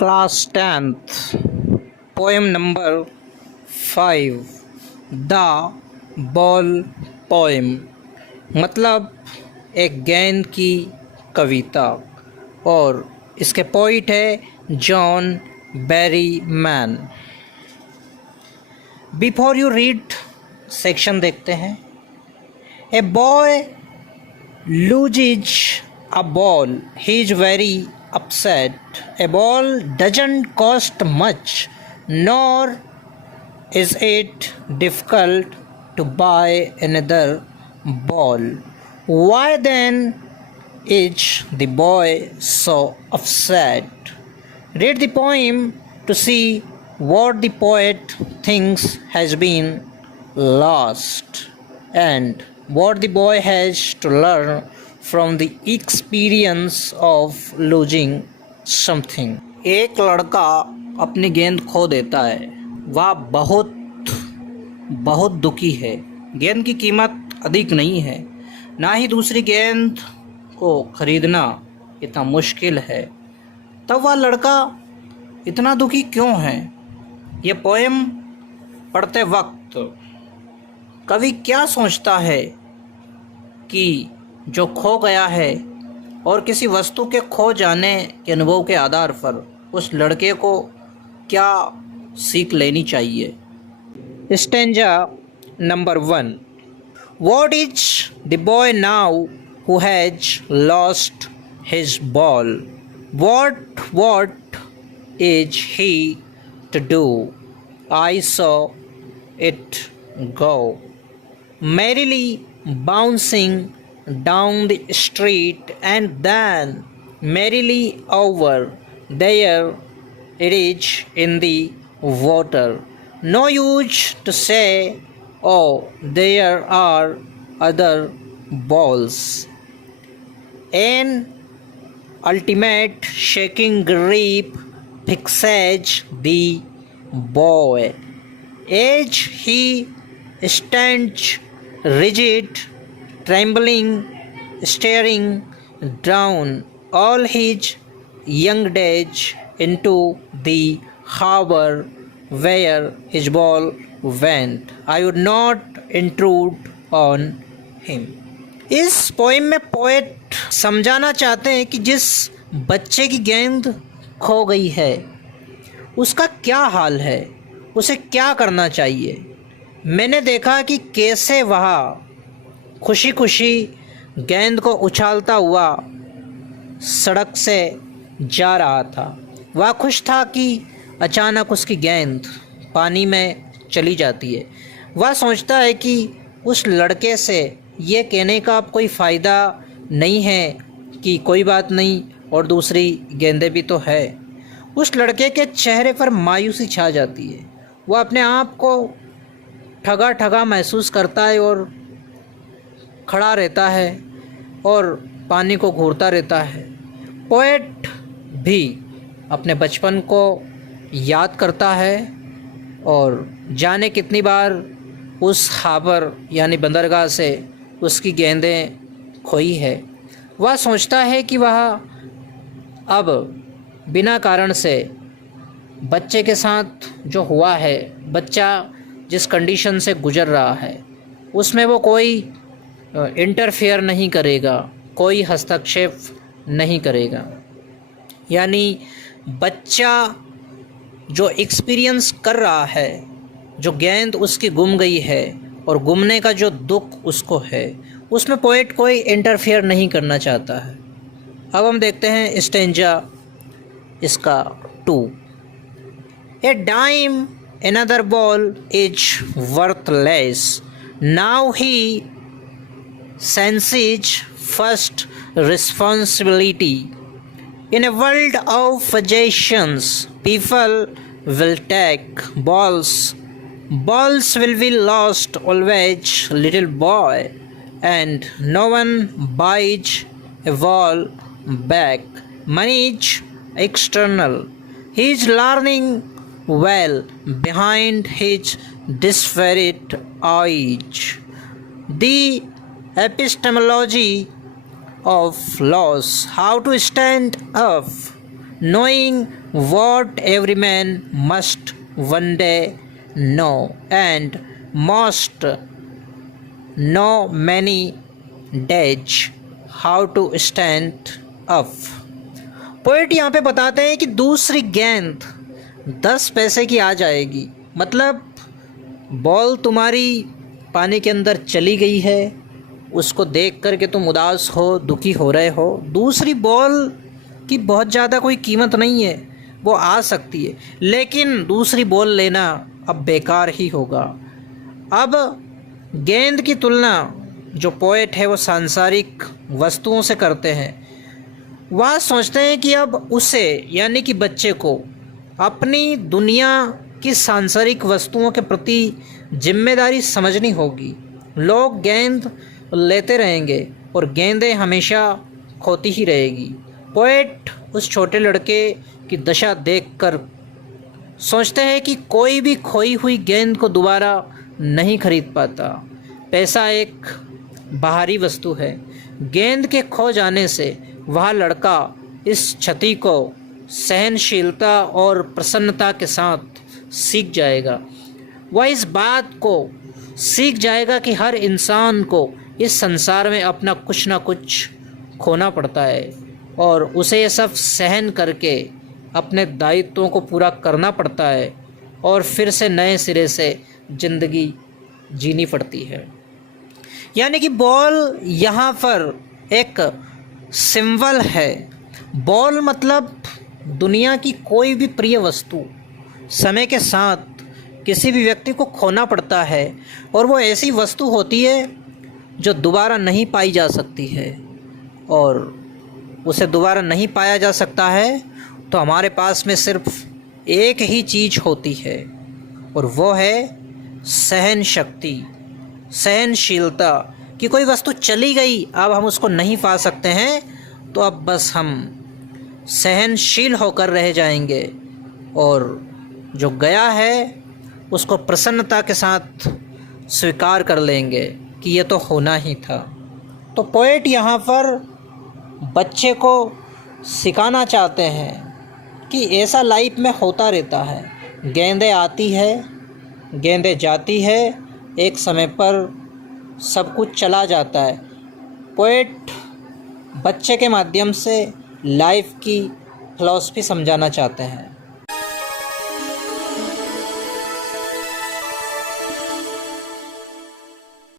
Class 10th, poem number 5, The Ball Poem। मतलब एक गेंद की कविता और इसके पोइट है John Berryman. Before you read section देखते हैं। A boy loses a ball. He is very upset. A ball doesn't cost much, nor is it difficult to buy another ball. Why then is the boy so upset? Read the poem to see what the poet thinks has been lost and what the boy has to learn from the experience of losing something। एक लड़का अपनी गेंद खो देता है। वह बहुत बहुत दुखी है। गेंद की कीमत अधिक नहीं है, ना ही दूसरी गेंद को खरीदना इतना मुश्किल है। तब वह लड़का इतना दुखी क्यों है? ये पोएम पढ़ते वक्त कवि क्या सोचता है कि जो खो गया है और किसी वस्तु के खो जाने के अनुभव के आधार पर उस लड़के को क्या सीख लेनी चाहिए। Stanza number 1। What is the boy now who has lost his ball? What is he to do? I saw it go, merrily bouncing down the street, and then merrily over. There it is in the water. No use to say, oh, there are other balls. An ultimate shaking grip fixes the boy as he stands rigid, trembling, staring down all his young days into the harbor where his ball went. I would not intrude on him। इस poem में poet समझाना चाहते हैं कि जिस बच्चे की गेंद खो गई है उसका क्या हाल है, उसे क्या करना चाहिए। मैंने देखा कि कैसे वह खुशी खुशी गेंद को उछालता हुआ सड़क से जा रहा था। वह खुश था कि अचानक उसकी गेंद पानी में चली जाती है। वह सोचता है कि उस लड़के से ये कहने का अब कोई फ़ायदा नहीं है कि कोई बात नहीं और दूसरी गेंदें भी तो है। उस लड़के के चेहरे पर मायूसी छा जाती है। वह अपने आप को ठगा ठगा महसूस करता है और खड़ा रहता है और पानी को घूरता रहता है। पोएट भी अपने बचपन को याद करता है और जाने कितनी बार उस हाबर यानी बंदरगाह से उसकी गेंदें खोई है। वह सोचता है कि वह अब बिना कारण से बच्चे के साथ जो हुआ है, बच्चा जिस कंडीशन से गुज़र रहा है उसमें वो कोई इंटरफेयर नहीं करेगा, कोई हस्तक्षेप नहीं करेगा। यानी बच्चा जो एक्सपीरियंस कर रहा है, जो गेंद उसकी गुम गई है और गुमने का जो दुख उसको है, उसमें पोएट कोई इंटरफेयर नहीं करना चाहता है। अब हम देखते हैं स्टेंजा इसका 2। ए dime another ball is worthless. Now he senses first responsibility. In a world of suggestions, people will take balls. Balls will be lost always, little boy, and no one buys a ball back. Money is external. He is learning well behind his disparate eyes. The epistemology of loss, how to stand up knowing what every man must one day know, and must know many days how to stand up. Poet यहाँ पे बताते हैं कि दूसरी गेंद 10 पैसे की आ जाएगी, मतलब बॉल तुम्हारी पानी के अंदर चली गई है, उसको देख कर के तुम उदास हो, दुखी हो रहे हो। दूसरी बॉल की बहुत ज़्यादा कोई कीमत नहीं है, वो आ सकती है, लेकिन दूसरी बॉल लेना अब बेकार ही होगा। अब गेंद की तुलना जो पोएट है वो सांसारिक वस्तुओं से करते हैं। वह सोचते हैं कि अब उसे यानी कि बच्चे को अपनी दुनिया की सांसारिक वस्तुओं के प्रति जिम्मेदारी समझनी होगी। लोग गेंद लेते रहेंगे और गेंदें हमेशा खोती ही रहेगी। पोएट उस छोटे लड़के की दशा देखकर सोचते हैं कि कोई भी खोई हुई गेंद को दोबारा नहीं खरीद पाता। पैसा एक बाहरी वस्तु है। गेंद के खो जाने से वह लड़का इस क्षति को सहनशीलता और प्रसन्नता के साथ सीख जाएगा। वह इस बात को सीख जाएगा कि हर इंसान को इस संसार में अपना कुछ ना कुछ खोना पड़ता है और उसे ये सब सहन करके अपने दायित्वों को पूरा करना पड़ता है और फिर से नए सिरे से ज़िंदगी जीनी पड़ती है। यानी कि बॉल यहाँ पर एक सिंबल है। बॉल मतलब दुनिया की कोई भी प्रिय वस्तु समय के साथ किसी भी व्यक्ति को खोना पड़ता है और वो ऐसी वस्तु होती है जो दोबारा नहीं पाई जा सकती है, और उसे दोबारा नहीं पाया जा सकता है तो हमारे पास में सिर्फ एक ही चीज़ होती है और वो है सहन शक्ति, सहनशीलता। कि कोई वस्तु चली गई, अब हम उसको नहीं पा सकते हैं तो अब बस हम सहनशील होकर रह जाएंगे और जो गया है उसको प्रसन्नता के साथ स्वीकार कर लेंगे कि ये तो होना ही था। तो पोएट यहाँ पर बच्चे को सिखाना चाहते हैं कि ऐसा लाइफ में होता रहता है। गेंदें आती है, गेंदें जाती है, एक समय पर सब कुछ चला जाता है। पोएट बच्चे के माध्यम से लाइफ की फिलॉसफी समझाना चाहते हैं।